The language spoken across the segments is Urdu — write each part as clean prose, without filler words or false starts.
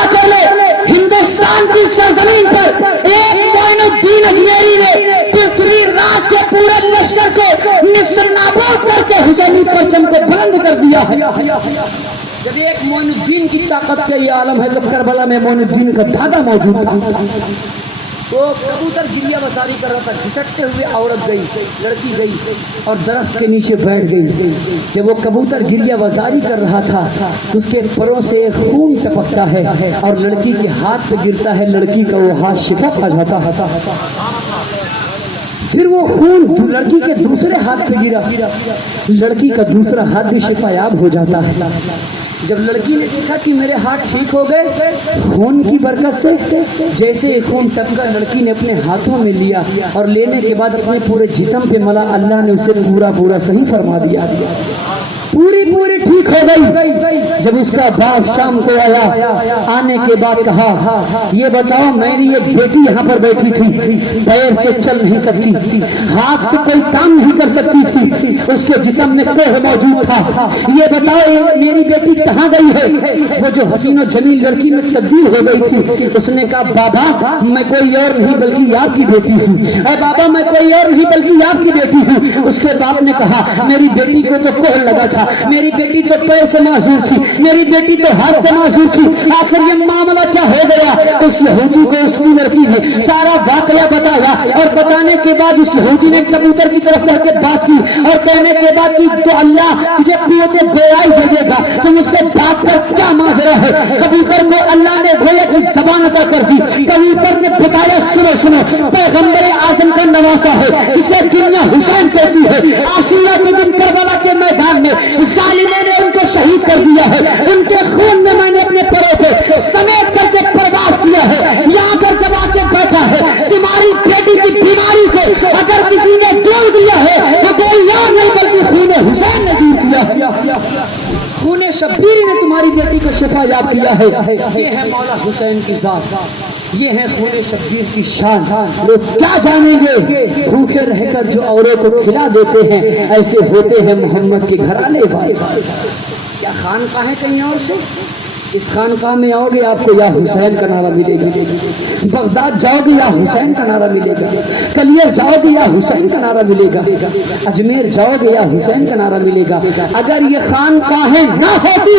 فیصلہ کر لے، ہندوستان کی سرزمین پر ایک معین الدین اجمیری نے پرتھوی راج کے پورے لشکر کو نصف نابود کر کے حسینی پرچم کو بلند کر دیا ہے۔ جب ایک معین الدین کی طاقت کا یہ عالم ہے، جب کربلا میں معین الدین کا دھاگا موجود تھا، وہ کبوتر گریہ بساری کر رہا تھا، گھسٹتے ہوئے عورت گئی، لڑکی گئی اور درخت کے نیچے بیٹھ گئی۔ جب وہ کبوتر گریہ بساری کر رہا تھا تو اس کے پروں سے ایک خون ٹپکتا ہے اور لڑکی کے ہاتھ پہ گرتا ہے، لڑکی کا وہ ہاتھ شفا پا جاتا ہے۔ پھر وہ خون لڑکی کے دوسرے ہاتھ پہ گرا، لڑکی کا دوسرا ہاتھ بھی شفا یاب ہو جاتا ہے۔ جب لڑکی نے دیکھا کہ میرے ہاتھ ٹھیک ہو گئے خون کی برکت سے، جیسے خون ٹپکا لڑکی نے اپنے ہاتھوں میں لیا اور لینے کے بعد اپنے پورے جسم پہ ملا، اللہ نے اسے پورا صحیح فرما دیا، پوری ٹھیک ہو گئی۔ جب اس کا باپ شام کو آیا، آنے کے بعد کہا یہ بتاؤ میری ایک بیٹی یہاں پر بیٹھی تھی، پیر سے چل نہیں سکتی، ہاتھ سے کوئی کام نہیں کر سکتی تھی، اس کے جسم میں کوہ موجود تھا، یہ بتاؤ میری بیٹی کہاں گئی ہے؟ وہ جو حسین و جمیل لڑکی میں تبدیل ہو گئی تھی، اس نے کہا بابا میں کوئی اور نہیں بلکہ آپ کی بیٹی ہوں، اے بابا میں کوئی اور نہیں بلکہ آپ کی بیٹی ہوں۔ اس کے باپ نے کہا میری بیٹی کو تو کوہ لگا تھا، میری بیٹی تو پیر سے معذور تھی، میری بیٹی تو ہاتھ سے معذور تھی، آخر یہ معاملہ کیا ہو گیا؟ اس یہودی کو اس کی لڑکی نے سارا واقعہ بتایا اور بتانے کے بعد اس یہودی نے کبوتر کی طرف کر کے بات کی اور کہنے کے بعد کہ تو اللہ تجھے قوت گویائی دے دے گا، تم اس سے بات کر کیا ماجرا ہے؟ کبوتر میں اللہ نے گویا کی زبان عطا کر دی، کبوتر نے بتایا سنو پیغمبر اعظم کا نواسا ہے، اسے دنیا حسین کہتی ہے، عاشورہ کے دن کربلا کے میدان میں ظالموں نے ان کو شہید کر دیا ہے، ان کے خون میں میں نے اپنے پروں پہ سمیٹ کر کے پرواز کیا ہے، یہاں پر جب آ کے بیٹھا ہے تمہاری بیٹی کی بیماری کو اگر کسی نے دور دیا ہے تو کوئی اور نہیں بلکہ خون حسین نے دور کیا ہے، خون شبیر نے تمہاری بیٹی کو شفا یاب کیا ہے۔ یہ ہے مولا حسین کی ذات، یہ ہے خون شبیر کی شان۔ لوگ کیا جانیں گے بھوکے رہ کر جو اوروں کو کھلا دیتے ہیں، ایسے ہوتے ہیں محمد کے گھرانے والے۔ کیا خانقاہ ہے کہیں اور سے؟ اس خانقاہ میں آؤ گے آپ کو یا حسین کا نعرہ ملے گا، بغداد جاؤ گے یا حسین کا نعرہ ملے گا، کلیئر جاؤ گے یا حسین کا نعرہ ملے گا، اجمیر جاؤ گے یا حسین کا نعرہ ملے گا۔ اگر یہ خانقاہیں نہ ہوتی،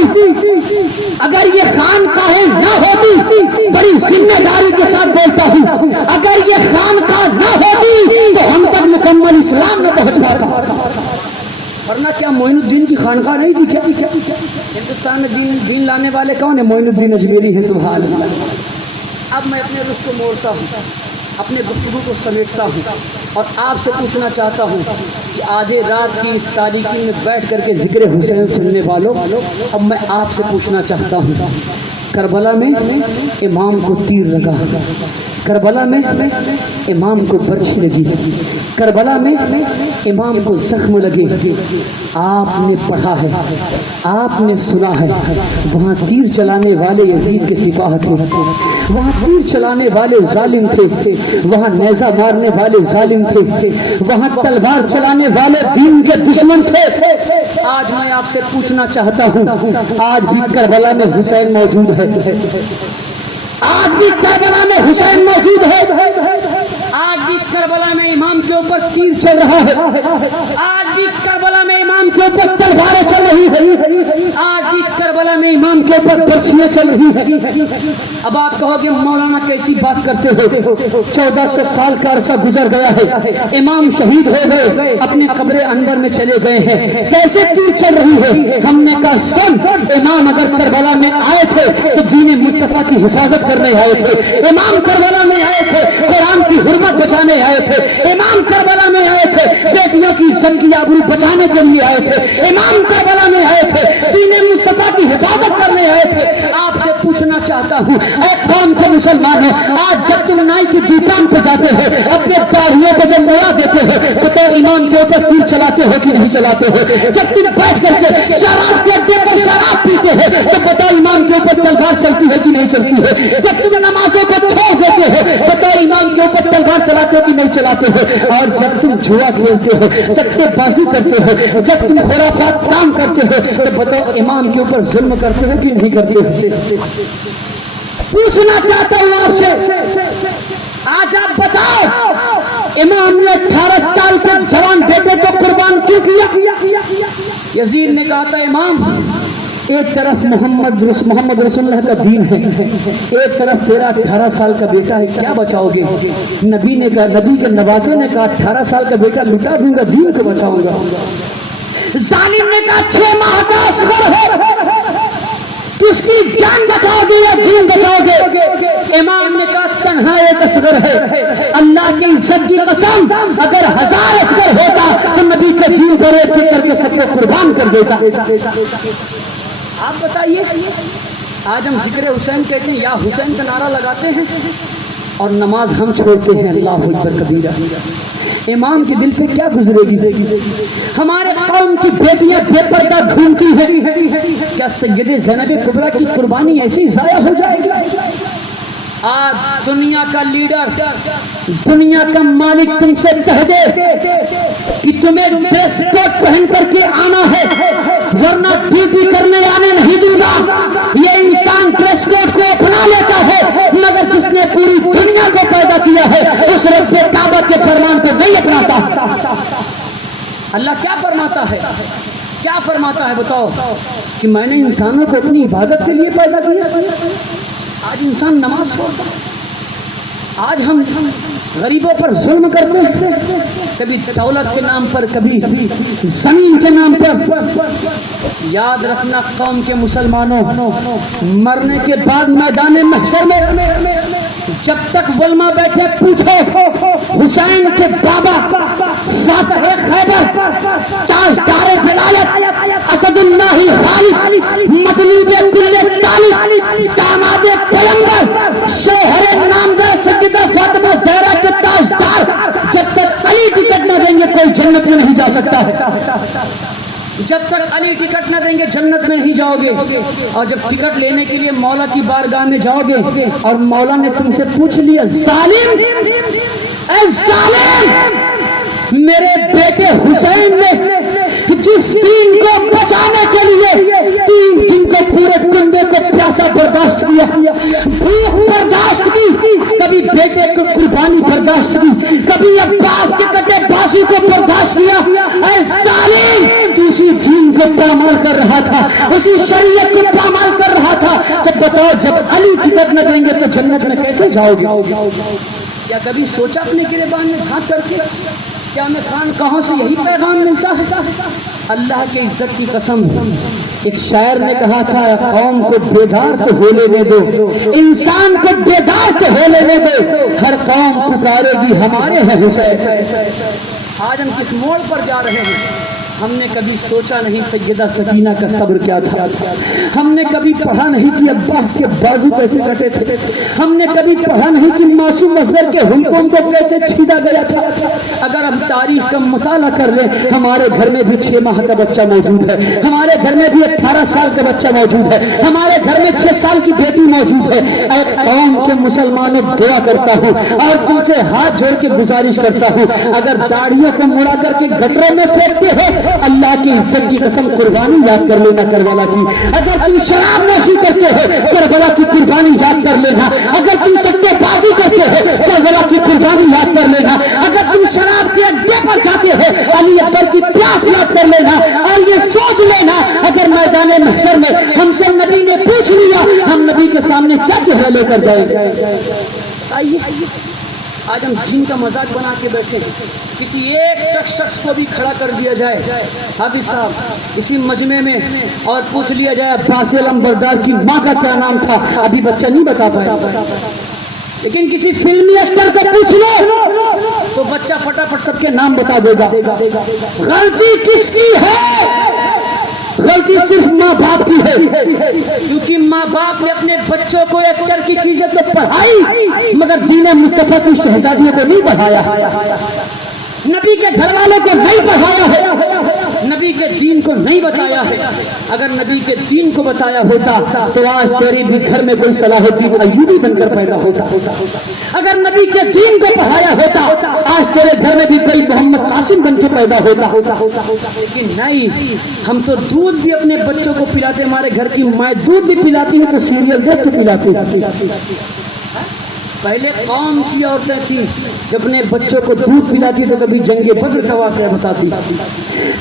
اگر یہ خانقاہیں نہ ہوتی، بڑی ذمہ داری کے ساتھ بولتا ہوں، اگر یہ خانقاہ نہ ہوتی تو ہم تک مکمل اسلام نہ پہنچ پاتا۔ ورنہ کیا معین الدین کی خانقاہ نہیں تھی کیا؟ ہندوستان میں دین لانے والے کون ہیں؟ معین الدین اجمیری ہے، سبحان اللہ۔ اب میں اپنے رخ کو موڑتا ہوں، اپنے گفتگو کو سمیٹتا ہوں اور آپ سے پوچھنا چاہتا ہوں کہ آدھے رات کی اس تاریکی میں بیٹھ کر کے ذکر حسین سننے والوں، اب میں آپ سے پوچھنا چاہتا ہوں، کربلا میں امام کو تیر لگا، کربلا میں امام کو برچھی لگی، کربلا میں امام کو زخم لگے، آپ نے پڑھا ہے، آپ نے سنا ہے، وہاں تیر چلانے والے یزید کے سپاہ تھے، وہاں تیر چلانے والے ظالم تھے، وہاں نیزہ مارنے والے ظالم تھے، وہاں تلوار چلانے والے دین کے دشمن تھے۔ آج میں آپ سے پوچھنا چاہتا ہوں، آج بھی کربلا میں حسین موجود ہے، آج بھی کربلا میں حسین موجود ہے، آج بھی کربلا میں امام کے اوپر تیر چل رہا ہے، آج بھی کربلا میں امام کے اوپر تلواریں چل رہی ہیں، آج بھی کربلا میں امام کے اوپر برچیاں چل رہی ہیں۔ اب آپ کہو گے مولانا کیسی بات کرتے ہو، 1400 سال کا عرصہ گزر گیا ہے، امام شہید ہو گئے، اپنے قبر اندر میں چلے گئے ہیں، کیسے تیر چل رہی ہے؟ ہم نے کہا سن، امام اگر کربلا میں آئے تھے تو دین مصطفیٰ کی حفاظت کرنے آئے تھے، امام کربلا میں آئے تھے قرآن کی حرمت بچانے آئے تھے، امام کربلا میں آئے تھے بیٹیوں کی عزت کی آبرو بچانے کے لیے آئے تھے، امام کربلا میں آئے تھے دین مصطفیٰ کی حفاظت کرنے آئے تھے۔ آپ سے پوچھنا چاہتا ہوں، اے قوم کے مسلمانوں، آج جب تم نائی کی دکان پہ جاتے ہو، اپنے داڑھیوں کو جب موڑا دیتے ہو تو امام کے اوپر تیر چلاتے ہو کہ نہیں چلاتے ہو؟ جب تم بیٹھ کر کے شراب کے اڈے پر شراب پیتے ہو تو بتاؤ امام کے اوپر تلوار چلتی ہے کہ نہیں چلتی ہے؟ جب تم نمازوں کو چھوڑ دیتے ہو بتاؤ امام کے اوپر تلوار چلاتے ہو کہ نہیں چلاتے ہو؟ اور جب تم جوا کھیلتے ہو، سٹے بازی کرتے ہو، جب تم خرافات کام کرتے ہو تو بتاؤ امام کے اوپر ظلم کرتے ہو کہ نہیں کرتے ہو؟ پوچھنا چاہتا ہوں آپ سے، آج آپ بتاؤ امام نے 18 سال کے جوان بیٹے کو قربان کیوں کیا؟ یزید نے کہا تھا امام ایک طرف محمد رسول اللہ کا دین ہے، ایک طرف تیرا 18 سال کا بیٹا ہے، کیا بچاؤ گے؟ نبی نے کہا، نبی کے نوازے نے کہا 18 سال کا بیٹا لٹا دوں گا، دین کو بچاؤں گا۔ ظالم نے کہا 6 ماہ کا اصغر ہے، کس کی جان بچاؤ گے یا دین بچاؤ گے؟ امام نے کہا تنہا ایک اصغر ہے، اللہ کی عزت کی قسم اگر 1000 اصغر ہوتا تو نبی کے دین کو ایک کر کے سب کو قربان کر دیتا۔ آپ بتائیے، آج ہم ذکر حسین کہتے ہیں یا حسین کا نعرہ لگاتے ہیں اور نماز ہم چھوڑتے ہیں، اللہ اکبر کبیرہ۔ امام کے دل پہ کیا گزرے گی؟ ہمارے قوم کی بیٹیاں بے پردہ گھومتی ہیں، کیا سید زینب کبریٰ کی قربانی ایسی ضائع ہو جائے گی؟ آج دنیا کا لیڈر، دنیا کا مالک تم سے کہہ دے کہ تمہیں ڈریس کوٹ پہن کر کے آنا ہے ورنہ ڈیوٹی کرنے آنے نہیں دوں گا۔ یہ انسان ڈریس کوٹ کو اپنا لیتا ہے مگر جس نے پوری دنیا کو پیدا کیا ہے اس رب کعبہ کے فرمان کو نہیں اپناتا۔ اللہ کیا فرماتا ہے؟ کیا فرماتا ہے بتاؤ؟ کہ میں نے انسانوں کو اپنی عبادت کے لیے پیدا کیا۔ آج انسان نماز چھوڑتا ہے، آج ہم غریبوں پر ظلم کرتے ہیں، کبھی دولت کے نام پر، کبھی زمین کے نام پر۔ یاد رکھنا قوم کے مسلمانوں، مرنے کے بعد میدان محشر میں جب تک علماء بیٹھے پوچھو حسین کے بابا فاتح خیبر، تاجدار ولایت، اسد اللہ الغالب، مطلوب کل طالب، داماد پیغمبر، شوہر نامدار سیدہ فاطمہ زہرا کے تاجدار، جب تک علی ٹکٹ نہ دیں گے کوئی جنت میں نہیں جا سکتا ہے۔ جب تک علی ٹکٹ نہ دیں گے جنت میں نہیں جاؤ گے، اور جب ٹکٹ لینے کے لیے مولا کی بارگاہ میں جاؤ گے اور مولا نے تم سے پوچھ لیا ظالم، اے ظالم، میرے بیٹے حسین نے جس دین کو بچانے کے لیے 3 دن کو پورے کنبے کو پیاسا برداشت کیا، بھوک برداشت کی، کبھی بیٹے کو قربانی برداشت کی، کبھی عباس کے کٹے بازو کو برداشت کیا۔ اے ظالم، تو اسی دین کو پامال کر رہا تھا، اسی شریعت کو پامال کر رہا تھا۔ جب بتاؤ جب علی ٹکٹ نہ دیں گے تو جنت میں کیسے جاؤ گے؟ کیا کبھی سوچا اپنے گریبان میں جھانک کر کے کیا ہمیں خان کہاں سے یہی پیغام ملتا ہے؟ اللہ کی عزت کی قسم، ایک شاعر نے کہا تھا قوم کو بیدار تو ہو لینے دو، انسان کو بیدار تو ہو لینے دو، ہر قوم پکارے گی ہمارے ہیں حسین۔ آج ہم کس موڑ پر جا رہے ہیں؟ ہم نے کبھی سوچا نہیں سیدہ سکینہ کا صبر کیا تھا، ہم نے کبھی پڑھا نہیں کہ عباس کے بازو کیسے کٹے تھے، ہم نے کبھی پڑھا نہیں کہ معصوم اصغر کے حلقوں کو کیسے چھیدا گیا تھا۔ اگر ہم تاریخ کا مطالعہ کر لیں، ہمارے گھر میں بھی 6 ماہ کا بچہ موجود ہے، ہمارے گھر میں بھی 18 سال کا بچہ موجود ہے، ہمارے گھر میں 6 سال کی بیٹی موجود ہے۔ اے قوم کے مسلمانوں، دعا کرتا ہوں اور تم سے ہاتھ جوڑ کے گزارش کرتا ہوں، اگر داڑھیوں کو مڑا کر کے گٹروں میں پھینکتے ہو، اللہ کی عزت کی قسم قربانی یاد کر لینا کربلا کی۔ اگر تم شراب نوشی کرتے ہو کربلا کی قربانی یاد کر لینا، اگر تم سٹے بازی کرتے ہو کربلا کی قربانی یاد کر لینا، اگر تم شراب کے اڈے پر جاتے ہو علی اکبر کی پیاس یاد کر لینا، اور یہ سوچ لینا اگر میدان محشر میں ہم سے نبی نے پوچھ لیا ہم نبی کے سامنے کیا چہرہ لے کر جائیں گے؟ آئیے آج ہم جن کا مذاق بنا کے بیٹھے ہیں، کسی ایک شخص کو بھی کھڑا کر دیا جائے حافظ صاحب اسی مجمع میں اور پوچھ لیا جائے عباس علمبردار کی ماں کا کیا نام تھا، ابھی بچہ نہیں بتا پایا، لیکن کسی فلمی ایکٹر کو پوچھ لو تو بچہ فٹافٹ سب کے نام بتا دے گا۔ غلطی کس کی ہے؟ غلطی صرف ماں باپ کی ہے، کیونکہ ماں باپ نے اپنے بچوں کو ایکٹر کی چیزیں تو پڑھائی مگر دین مصطفیٰ کی شہزادیوں کو نہیں پڑھایا، نبی کے گھر والوں کو نہیں پڑھایا ہے۔ نبی کے دین کو نہیں بتایا ہے. اگر نبی کے دین کو بتایا ہوتا تو آج تیرے بھی گھر میں کوئی صلاح الدین ایوبی بن کر پیدا ہوتا. اگر نبی کے دین کو پڑھایا ہوتا آج تیرے گھر میں بھی کوئی محمد قاسم بن کے پیدا ہوتا. لیکن نہیں, ہم تو دودھ بھی اپنے بچوں کو پلاتے, ہمارے گھر کی مائیں دودھ بھی پلاتی ہیں تو سیریل دیکھ کے پلاتی. پہلے قوم کی عورتیں تھیں, جب اپنے بچوں کو دودھ پلاتی تو کبھی جنگ بدر کا واقعہ بتاتی,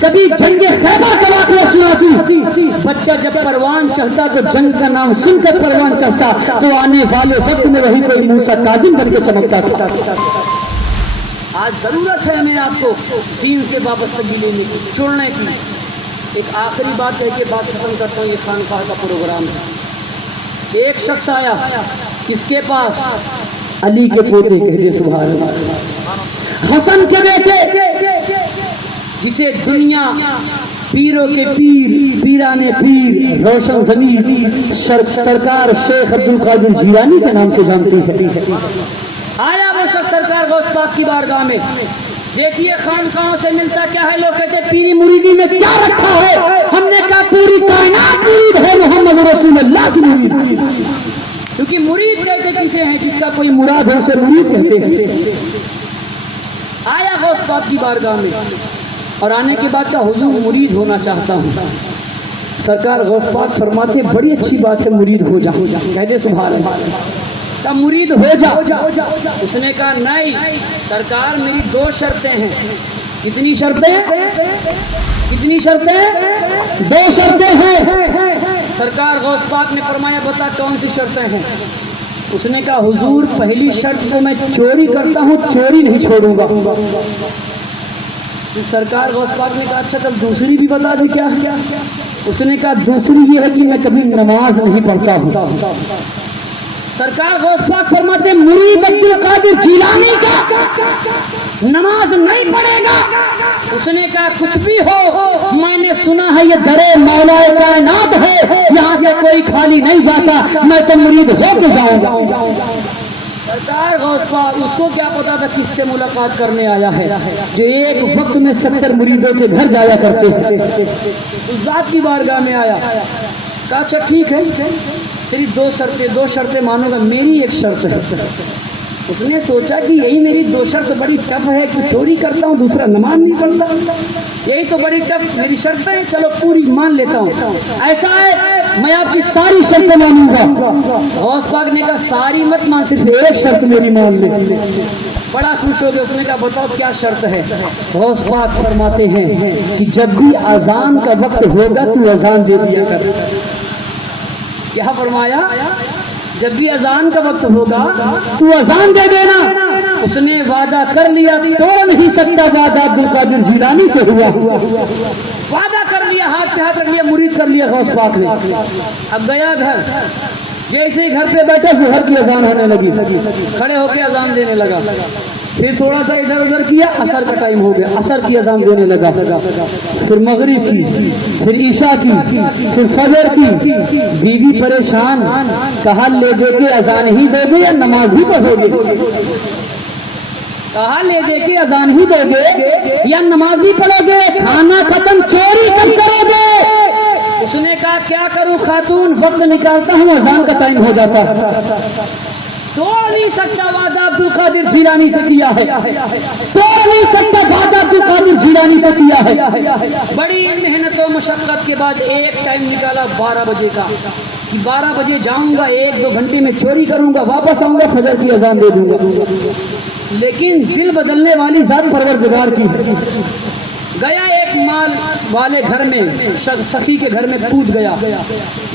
کبھی جنگ خیبر کا واقعہ سناتی. بچہ جب پروان چڑھتا تو جنگ کا نام سن کر پروان چڑھتا تو آنے والے وقت میں وہی کوئی موسیٰ کاظم بن کے چمکتا تھا. آج ضرورت ہے ہمیں آپ کو دین سے وابستگی لینے کی, چھوڑنے کی. ایک آخری بات کہہ کے بات ختم کرتا ہوں, یہ خانقاہ کا پروگرام ہے. ایک شخص آیا, کس کے پاس؟ علی کے پوتے, کہتے سبحان اللہ, حسن کے بیٹے, جسے دنیا پیروں کے پیر, پیرانے پیر, روشن ضمیر سرکار شیخ عبد القادر جیلانی کے نام سے جانتی ہے. آیا وہ شخص سرکار غوث پاک کی بارگاہ میں. دیکھیے خانقاہوں سے ملتا کیا ہے, لوگ کہتے پیری مریدی میں کیا رکھا ہے. ہم نے کہا پوری کائنات مرید ہے محمد رسول اللہ کی مرید, کیونکہ مرید کہتے کسے ہیں جس کا کوئی مراد ہے اسے مرید کہتے ہیں. آیا غوث پاک کی بارگاہ میں اور آنے کے بعد کہا حضور مرید ہونا چاہتا ہوں. سرکار غوث پاک فرماتے بڑی اچھی بات ہے, مرید ہو جا. کہتے سبحان اللہ, تب مرید ہو جا. اس نے کہا نہیں سرکار, میری 2 شرطیں ہیں. کتنی شرطیں؟ کتنی شرطیں؟ 2 شرطیں ہیں. سرکار غوث پاک نے فرمایا بتا کون سی شرطیں ہیں. اس نے کہا حضور پہلی شرط تو میں چوری کرتا ہوں, چوری نہیں چھوڑوں گا. سرکار غوث پاک نے کہا اچھا تب دوسری بھی بتا دے کیا. اس نے کہا دوسری یہ ہے کہ میں کبھی نماز نہیں پڑھتا ہوں. سرکار غوث پاک فرماتے مرید عبد القادر جیلانی کا نماز نہیں پڑھے گا. اس نے کہا کچھ بھی ہو, میں نے سنا ہے یہ درے مولا کائنات ہے, یہاں سے کوئی خالی نہیں جاتا, میں تو مرید ہو کے جاؤں گا. سرکار غوث پاک اس کو کیا پتا تھا کس سے ملاقات کرنے آیا ہے, جو ایک وقت میں 70 مریدوں کے گھر جایا کرتے ہیں. اس ذات کی بارگاہ میں آیا, کہا اچھا ٹھیک ہے تیری 2 شرطیں مانو گا, میری ایک شرط ہے. اس نے سوچا کہ یہی میری 2 شرط بڑی ٹف ہے, کہ چوری کرتا ہوں دوسرا نماز نہیں پڑھتا, یہی تو بڑی ٹف میری شرطیں ہیں, چلو پوری مان لیتا ہوں. ایسا ہے میں آپ کی ساری شرطیں مانوں گا. غوث پاک نے کہا ساری مت مان, صرف ایک شرط میری مان لے. بڑا خوش ہو گیا. اس نے کہا بتاؤ کیا شرط ہے. غوث پاک فرماتے ہیں کہ جب بھی اذان کا وقت ہوگا تو اذان دے دیا کر. کیا فرمایا؟ جب بھی اذان کا وقت ہوگا تو اذان دے دینا. اس نے وعدہ کر لیا, توڑ نہیں سکتا وعدہ عبد القادر جیلانی سے ہوا. وعدہ کر لیا, ہاتھ پہ ہاتھ رکھ لیا, مرید کر لیا غوث پاک نے. اب گیا گھر, جیسے ہی گھر پہ بیٹھا ظہر کی اذان ہونے لگی, کھڑے ہو کے اذان دینے لگا. پھر تھوڑا سا ادھر ادھر کیا, عصر کا ٹائم ہو گیا, عصر کی اذان دینے لگا. پھر مغرب کی, پھر عشاء کی, پھر فجر کی. بیوی پریشان, کہا لے دے کے اذان ہی دو گے یا نماز ہی پڑھو گے. کہا لے دے کے اذان ہی دو گے یا نماز ہی پڑھو گے, کھانا ختم چوری کب کرو گے. اس نے کہا کیا کروں خاتون, وقت نکالتا ہوں, اذان کا ٹائم ہو جاتا. توڑ نہیں سکتا وعدہ عبد القادر جیلانی سے کیا ہے, توڑ نہیں سکتا وعدہ عبد القادر جیلانی سے کیا ہے. بڑی محنت و مشقت کے بعد ایک ٹائم نکالا 12 بجے کا, کہ 12 بجے جاؤں گا, 1-2 گھنٹے میں چوری کروں گا, واپس آؤں گا, فجر کی اذان دے دوں گا. لیکن دل بدلنے والی ذات پروردگار کی. گیا ایک مال والے گھر میں, سخی کے گھر میں کود گیا,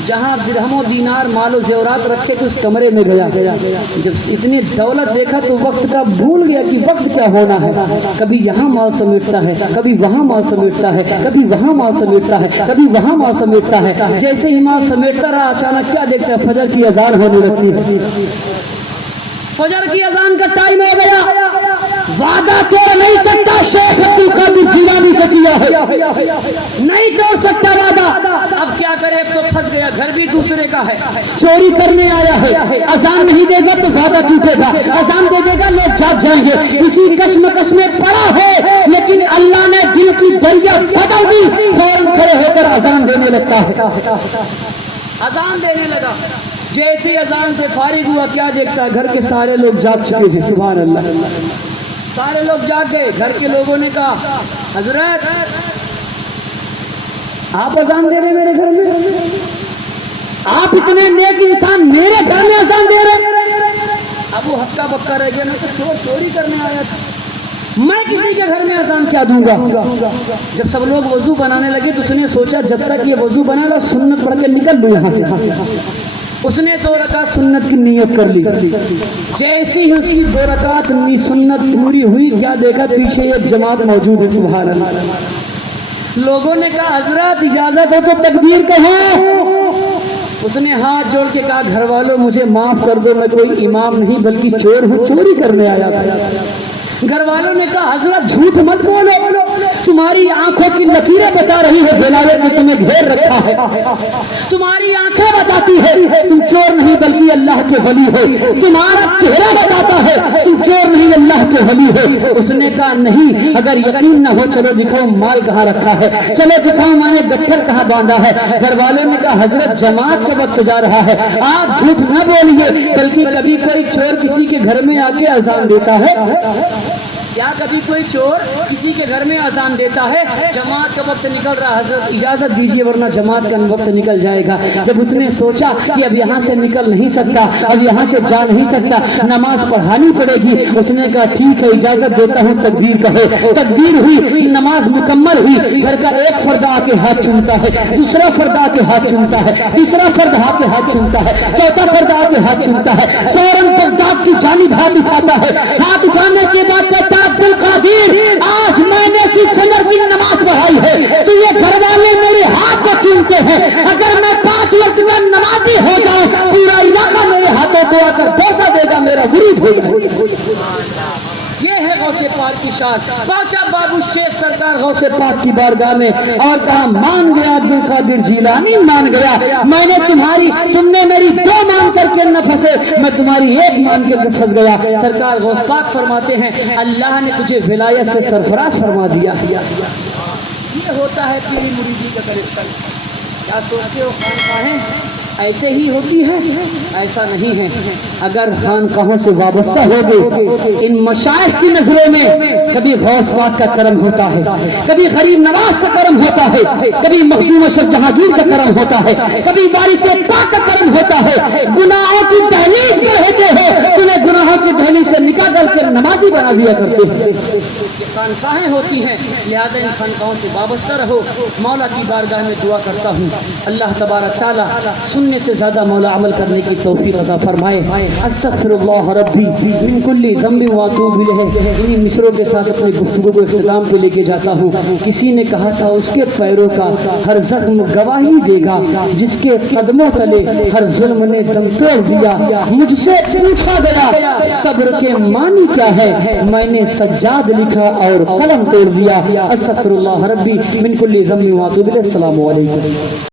جہاں درہم و دینار مال و زیورات رکھے تھے اس کمرے میں گیا. جب اتنی دولت دیکھا تو وقت کا بھول گیا کہ وقت کیا ہونا ہے. کبھی یہاں مال سمیٹتا ہے, کبھی وہاں مال سمیٹتا ہے, کبھی وہاں مال سمیٹتا ہے, کبھی وہاں مال سمیٹتا ہے. جیسے ہی مال سمیٹتا رہا اچانک کیا دیکھتا ہے, فجر کی اذان ہونے لگتی ہے. فجر کی اذان کا ٹائم ہو گیا. وعدہ توڑ نہیں سکتا شیخ عبد القادر جیلانی سے کیا ہے، نہیں توڑ سکتا وعدہ۔ اب کیا کرے، اب تو پھنس گیا، گھر بھی دوسرے کا ہے، چوری کرنے آیا ہے، اذان نہیں دے گا تو وعدہ ٹوٹے گا، اذان دے دے گا لوگ جاگ جائیں گے، اسی کشمکش میں پڑا ہے، لیکن اللہ نے دل کی دریا بدل دی، فوراً کھڑے ہو کر اذان دینے لگتا ہے۔ اذان دینے لگا، جیسی اذان سے فارغ ہوا کیا دیکھتا ہے، گھر کے سارے لوگ جاگ چکے تھے، سبحان اللہ، سارے لوگ جاگ گئے۔ گھر کے لوگوں نے کہا حضرت آپ اذان دے رہے میرے گھر میں، آپ اتنے نیک انسان میرے گھر میں اذان دے رہے؟ ابو ہکا بکا رہ گیا، میں تو چوری کرنے آیا تھا، میں کسی کے گھر میں اذان کیا دوں گا؟ جب سب لوگ وضو بنانے لگے تو اس نے سوچا جب تک یہ وضو بنا لو سنت پڑھ کے نکل دوں یہاں سے۔ اس نے 2 رکعت سنت کی نیت کر لی، جیسی ہی اس کی 2 رکعت سنت پوری ہوئی، کیا دیکھا پیچھے ایک جماعت موجود ہے، سبحان اللہ۔ لوگوں نے کہا حضرت اجازت ہو تو تکبیر کہو۔ اس نے ہاتھ جوڑ کے کہا گھر والوں مجھے معاف کر دو، میں کوئی امام نہیں بلکہ چور ہوں، چوری کرنے آیا تھا۔ گھر والوں نے کہا حضرت جھوٹ مت بولو، تمہاری آنکھوں کی لکیریں بتا رہی ہے ولایت نے تمہیں گھیر رکھا ہے، تمہاری آنکھیں بتاتی ہے تم چور نہیں بلکہ اللہ کے ولی ہو، تمہارا چہرہ بتاتا ہے تم چور نہیں اللہ کے ولی ہو۔ اس نے کہا نہیں، اگر یقین نہ ہو چلو دکھاؤ مال کہاں رکھا ہے، چلو دکھاؤ میں نے گٹھر کہاں باندھا ہے۔ گھر والوں نے کہا حضرت جماعت کا وقت جا رہا ہے، آپ جھوٹ نہ بولیے، بلکہ کبھی کوئی چور کسی کے گھر میں آ کے اذان دیتا ہے؟ کیا کبھی کوئی چور کسی کے گھر میں اذان دیتا ہے؟ جماعت کا وقت نکل رہا، حضرت اجازت دیجیے ورنہ جماعت کا وقت نکل جائے گا۔ جب اس نے سوچا کہ اب یہاں سے نکل نہیں سکتا، اب یہاں سے جا نہیں سکتا، نماز پڑھانی پڑے گی، اس نے کہا ٹھیک ہے اجازت دیتا ہوں، تکبیر کہو۔ تکبیر ہوئی، نماز مکمل ہوئی، گھر کا ایک فرد آ کے ہاتھ چومتا ہے، دوسرا فرد آ کے ہاتھ چومتا ہے، تیسرا فرد آ کے ہاتھ چومتا ہے، چوتھا فرد آ کے ہاتھ چومتا ہے، فوراً بغداد کی جانب ہاتھ اٹھاتا ہے۔ ہاتھ اٹھانے کے بعد کہتا عبد القادر آج میں نے فجر کی نماز پڑھائی ہے تو یہ گھر والے میرے ہاتھ کو چومتے ہیں، اگر میں 5 وقت میں نمازی ہو جاؤں پورا علاقہ میرے ہاتھوں کو آ کر بوسہ دے گا، میرا مرید ہوگا۔ یہ ہے غوث پاک کی شان۔ پہنچا بابو شیخ سرکار غوث پاک کی بارگاہ میں اور کہا مان گیا عبد القادر جیلانی، مان گیا، میں نے تم نے میری 2 مان کر کے نہ پھنسے، میں تمہاری 1 مان کے پھنس گیا۔ سرکار غوث پاک فرماتے ہیں اللہ نے تجھے ولایت سے سرفراز فرما دیا۔ یہ ہوتا ہے تیری مریدی کا کرشتہ۔ کیا سوچتے ہو خانقاہیں ایسے ہی ہوتی ہے؟ ایسا نہیں ہے۔ اگر خانقاہوں سے وابستہ ہو گئے، ان مشائخ کی نظروں میں کبھی غوث پاک کا کرم ہوتا ہے، کبھی غریب نواز کا کرم ہوتا ہے، کبھی مخدوم اشرف جہانگیر کا کرم ہوتا ہے، کبھی وارث پاک کا کرم ہوتا ہے۔ گناہوں کی دہلیز پر ہوتے ہو، تمہیں گناہوں کی دہلیز سے نکال کر نمازی بنا دیا کرتے ہیں۔ خانقاہیں ہوتی ہیں، لہذا ان خانقاہوں سے وابستہ رہو۔ مولا کی بارگاہ میں دعا کرتا ہوں اللہ تبارک تعالیٰ سننے سے زیادہ مولا عمل کرنے کی توفیق عطا فرمائے۔ استغفر اللہ ربی من کل ذنب واتوب الیہ۔ انہی مصروں کے ساتھ اپنی گفتگو کو اختتام پہ لے کے جاتا ہوں۔ کسی نے کہا تھا اس کے پیروں کا ہر زخم گواہی دے گا، جس کے قدموں تلے ہر ظلم نے دم توڑ دیا۔ مجھ سے پوچھا گیا صبر کے معنی کیا ہے، میں نے سجاد لکھا اور قلم توڑ دیا۔ استغفر اللہ ربی من کل ذنب واتوب الیہ۔ السلام علیکم۔